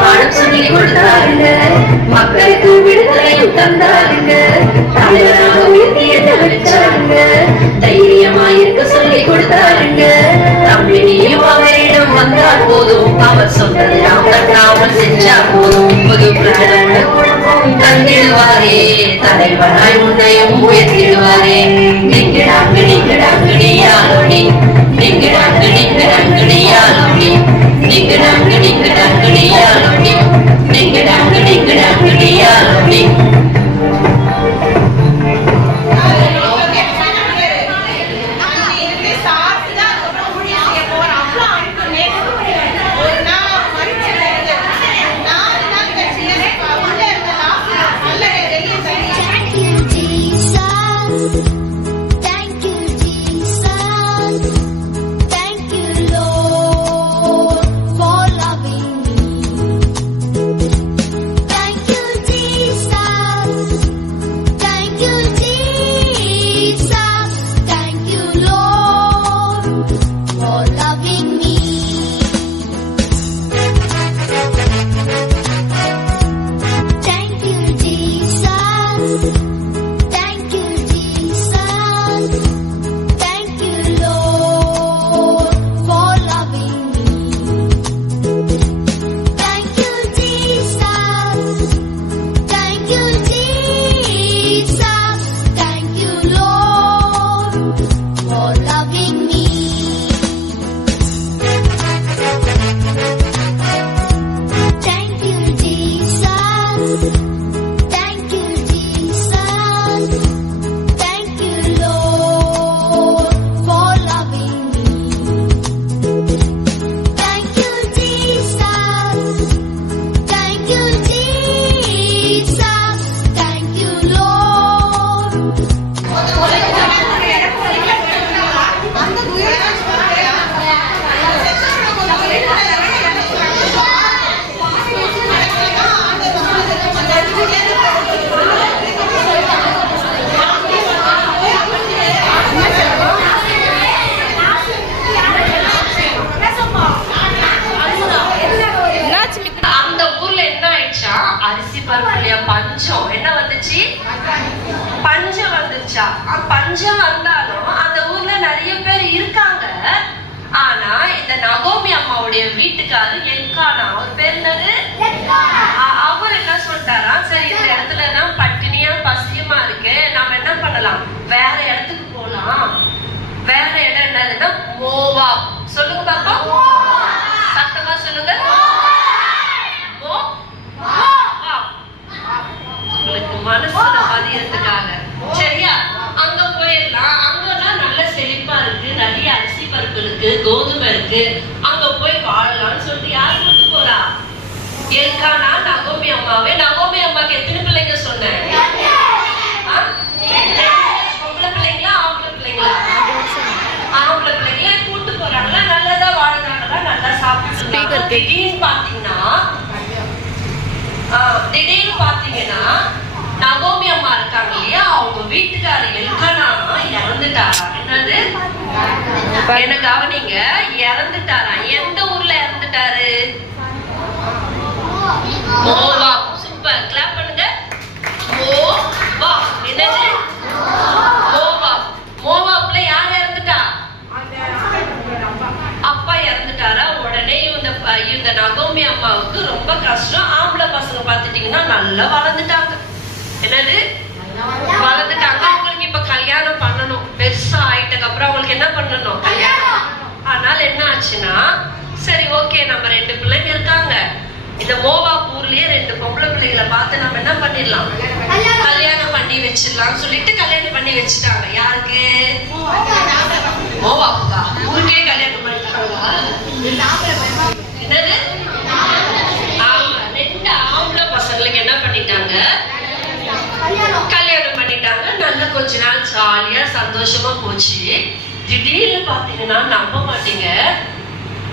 பாடம் சொல்லி கொடுத்தாருங்க, மக்களுக்கு விடுதலையும் தந்தாருங்க, தலைவராக உயர்த்திய வச்சாருங்க, தைரியமா இருக்க சொல்லி கொடுத்தாருங்க. தம்பி நீயும் அவரிடம் வந்தால் போதும், அவர் சொன்னதெல்லாம் தட்டாமல் செஞ்சா போதும், புது பிரதம குடும்பம் தந்திடுவாரே, தலைவராய் உன்னையும் உயர்த்திடுவாரே. நீங்கடாங்க நீங்கடாங்க நீயாலோடி, நீங்கடாங்க நீங்கடாங்க நீயாலோடி, நீங்கடாங்க நீங்கடாங்க நீயாலோடி, நீங்கடாங்க நீங்கடாங்க நீயாலோடி. அரிசி பருப்புலையா பஞ்சம் என்ன வந்துச்சு? பஞ்சம் வந்துச்சா? பஞ்சம் வந்தாலும் அந்த ஊர்ல நிறைய பேர் இருக்காங்க. ஆனா இந்த நகோமி அம்மாவுடைய வீட்டுக்காரு எல்கானா, அவர் பேர் என்னது? அவர் என்ன சொல்லிட்டாரா, சரி இந்த இடத்துல தான் பட்டினியா பசியமா இருக்கு, நாம என்ன பண்ணலாம், வேற இடத்துக்கு போலாம். வேற இடம் என்னதுன்னா மோவாப். சொல்லுங்க பாப்பா, சத்தமா சொல்லுங்க. உங்களுக்கு மனசுல பதியறதுக்காக சரியா, அங்க போயிடலாம். அங்கெல்லாம் நல்ல செழிப்பா இருக்கு, நிறைய அரிசி பருப்பு இருக்கு, கோதுமை இருக்கு, அங்க போய் வாழலாம்னு சொல்லிட்டு யார் கூட்டு போறா? எல்கானா நகோமி அம்மாவே. நகோமி அம்மாக்கு எத்தனை பிள்ளைங்க சொன்னேன்? பொம்பளை பிள்ளைங்களா ஆம்பளை பிள்ளைங்களா? ஆம்பளை பிள்ளைங்களா கூட்டு போறாங்களா, நல்லதா வாழ்றாங்களா, நல்லா சாப்பிட்டு. திடீர்னு பாத்தீங்கன்னா நகோமி அம்மா இருக்காங்க இல்லையா, அவங்க வீட்டுக்கார எல்கானா இறந்துட்டாரா. என்னது என்ன கவனிங்க, இறந்துட்டாரா. எந்த ஊர்ல இறந்துட்டாரு? மோவாப். சூப்பர், கிளாப் பண்ணுங்க. மோவாப். என்னது? மோவாப். மோவாப்ல யார் இறந்துட்டா? அப்பா இறந்துட்டாரா. உடனே இந்த நகோமி அம்மாவுக்கு ரொம்ப கஷ்டம். ஆம்பளை பசங்க பாத்துட்டீங்கன்னா நல்லா வளர்ந்துட்டாங்க. என்னது? வளர்ந்துட்டாங்க. அவங்களுக்கு இப்ப கல்யாணம் பண்ணணும். பெருசா ஆயிட்டதுக்கு அப்புறம் அவங்களுக்கு என்ன பண்ணணும்? கல்யாணம். அதனால என்ன ஆச்சுன்னா, சரி ஓகே நம்ம 2 பிள்ளைங்க இருக்காங்க, இந்த மோவாப் ஊர்லயே 2 பொம்பளை பிள்ளைகளை பார்த்து நம்ம என்ன பண்ணிடலாம், கல்யாணம் பண்ணி வச்சிடலாம் சொல்லிட்டு கல்யாணம் பண்ணி வச்சுட்டாங்க. யாருக்கு? மோவாப்புக்கா? ஊருக்கே கல்யாணம் பண்ணிட்டாங்களா? என்னது? ஆமா, 2 ஆம்பளை பசங்களுக்கு என்ன பண்ணிட்டாங்க, கல்யாணம் பண்ணிட்டாங்க. நல்ல கொஞ்ச நாள் ஜாலியா சந்தோஷமா போச்சு. திடீர்னு பாத்தீங்கன்னா நம்ப மாட்டீங்க,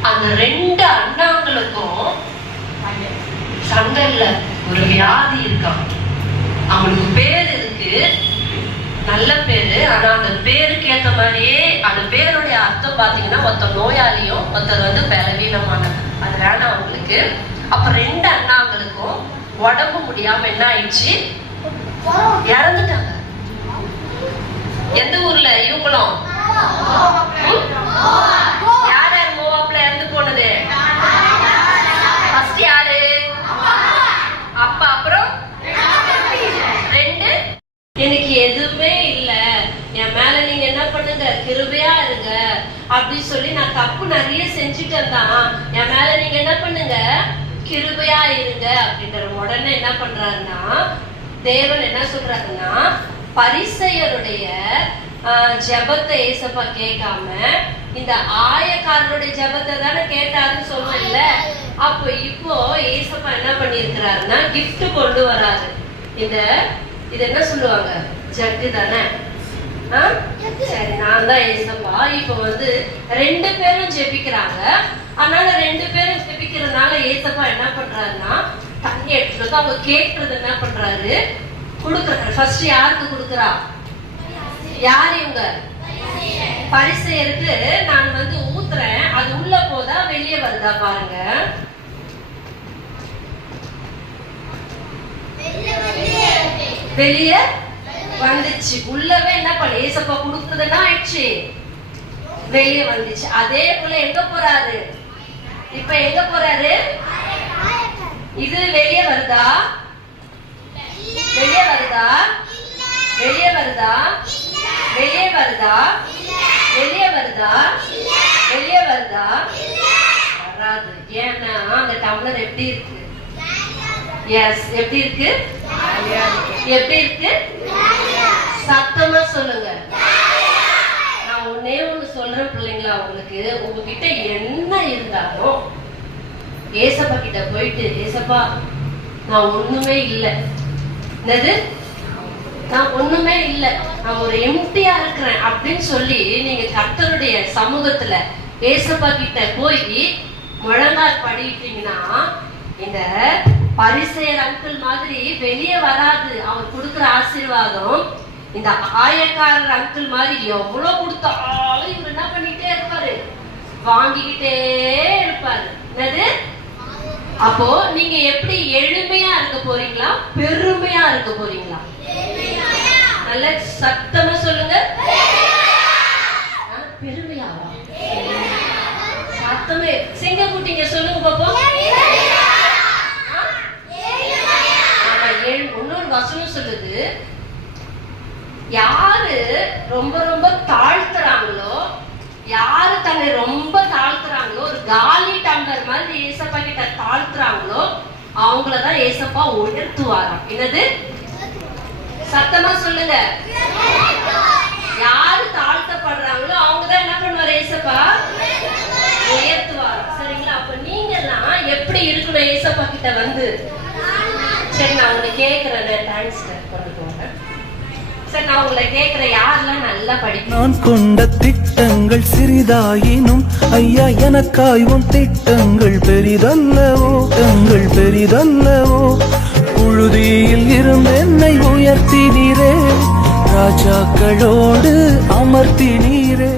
அந்த 2 அண்ணாங்களுக்கும் சண்டைல ஒரு வியாதி இருக்கான். அவங்களுக்கு பேரு ஆனா அந்த பேருக்கு ஏத்த மாதிரியே அந்த பேருடைய அர்த்தம் பாத்தீங்கன்னா ஒருத்தர் நோயாளியும் ஒருத்தர் வந்து பலவீனமானவர். அது வேணாம் அவங்களுக்கு. அப்ப 2 அண்ணாங்களுக்கும் உடம்பு முடியாம என்ன ஆயிடுச்சு, இறந்துட்டாங்க. எந்த ஊர்ல இவங்களும்? யார் யார் மோவாப்ல இறந்து போனது? ஃபர்ஸ்ட் யாரு? அப்பா. அப்புறம் 2. எனக்கு எதுவுமே இல்ல, என் மேல நீங்க என்ன பண்ணுங்க, கிருபையா இருங்க அப்படி சொல்லி நான் தப்பு நிறைய செஞ்சுட்டேன் தான், என் மேல நீங்க என்ன பண்ணுங்க, கிருபையா இருங்க அப்படின்ற உடனே என்ன பண்றாருன்னா தேவன் என்ன சொல்றாருன்னா பரிசேயருடைய ஜெபத்தை ஏசப்பா கேட்காம இந்த ஆயக்காரனுடைய ஜெபத்தை தானே கேட்டாருன்னு சொன்னல. அப்போ இப்போ ஏசப்பா என்ன பண்ணிருக்கிறாருன்னா கிஃப்ட் கொண்டு வராரு. இது என்ன சொல்லுவாங்க, ஜக்கு தானே. சரி, நான் தான் ஏசப்பா. இப்ப வந்து 2 பேரும் ஜெபிக்கிறாங்க. அதனால 2 பேரும் ஜெபிக்கிறதுனால ஏசப்பா என்ன பண்றாருன்னா தண்ணி எடுத்துட்டு அவங்க கேட்கறது என்ன பண்றாரு, கொடுக்கறாரு. ஃபர்ஸ்ட் யாருக்கு கொடுக்கறா? யார் இவங்க? பரிசேயருக்கு நான் வந்து ஊத்துறேன், அது உள்ள போதா வெளியே வருதா பாருங்க. வெளியே வந்துச்சு. உள்ளவே என்ன பண்ண ஏசப்பா கொடுக்கறதுன்னா ஆயிடுச்சு, வெளியே வந்துச்சு. அதே போல எங்க போறாரு இப்ப, எங்க போறாரு? இது வெளியே வருதா? வெளியே வருதா? வெளியே வருதா? வெளியே வருதா? வெளியே வருதா? வெளியே வருதா? வராது. ஏன்னா அந்த டம்ளர் எப்படி இருக்கு? எஸ், எப்படி இருக்கு? எப்படி இருக்கு? சத்தமா சொல்லுங்க. நான் ஒன்னே ஒண்ணு சொல்றேன் பிள்ளைங்களா, உங்களுக்கு உங்ககிட்ட என்ன இருந்தாலும் ஏசப்பா கிட்ட போயிட்டு, ஏசப்பா நான் ஒண்ணுமே இல்லை, என்னது நான் ஒண்ணுமே இல்லை, நான் ஒரு எம்டியா இருக்கிறேன் அப்படின்னு சொல்லி நீங்க கர்த்தருடைய சமூகத்துல ஏசப்பா கிட்ட போய் முழங்கால் படிட்டீங்கன்னா இந்த பரிசேயர் அங்கிள் மாதிரி வெளியே வராது. அவர் கொடுக்குற ஆசீர்வாதம் இந்த ஆயக்காரர் அங்கிள் மாதிரி எவ்வளவு கொடுத்தாலும் இவர் என்ன பண்ணிட்டே இருப்பாரு, வாங்கிக்கிட்டே இருப்பாரு. என்னது? அப்போ நீங்க எப்படி எளிமையா இருக்க போறீங்களா, பெருமையா இருக்க போறீங்களா? நல்ல சத்தமா சொல்லுங்க. பெருமையாவா? சத்தமே சிங்க கூட்டிங்க சொல்லுங்க பாப்போம். இன்னொரு வசனம் சொல்லுது, யாரு ரொம்ப ரொம்ப தாழ்த்துறாங்களோ, யாரு தன்னை ரொம்ப தாழ்த்துறாங்களோ, ஒரு காலி டம்ளர் மாதிரி ஏசப்பா கிட்ட தாழ்த்துறாங்களோ அவங்களதான் ஏசப்பா உயர்த்துவாராம். என்னது? சத்தமா சொல்லுங்க. யாரு தாழ்த்தப்படுறாங்களோ அவங்கதான் என்ன பண்ணுவாரு, ஏசப்பா உயர்த்துவாராம். சரிங்களா? அப்ப நீங்க எல்லாம் எப்படி இருக்கணும் ஏசப்பா கிட்ட வந்து? சரி, நான் உங்களை கேட்கிறேன். டான்ஸ் பண்ணிக்கோங்க. சரி, நான் உங்களை கேட்கிறேன், யாரெல்லாம் நல்லா படிக்கும்? நான் கொண்ட திட்டங்கள் சிறிதாயினும் ஐயா எனக்காயும் திட்டங்கள் பெரிதல்லவோ, தங்கள் பெரிதல்லவோ. புழுதியில் இருந்து என்னை உயர்த்தினீரே, ராஜாக்களோடு அமர்த்தினீரே.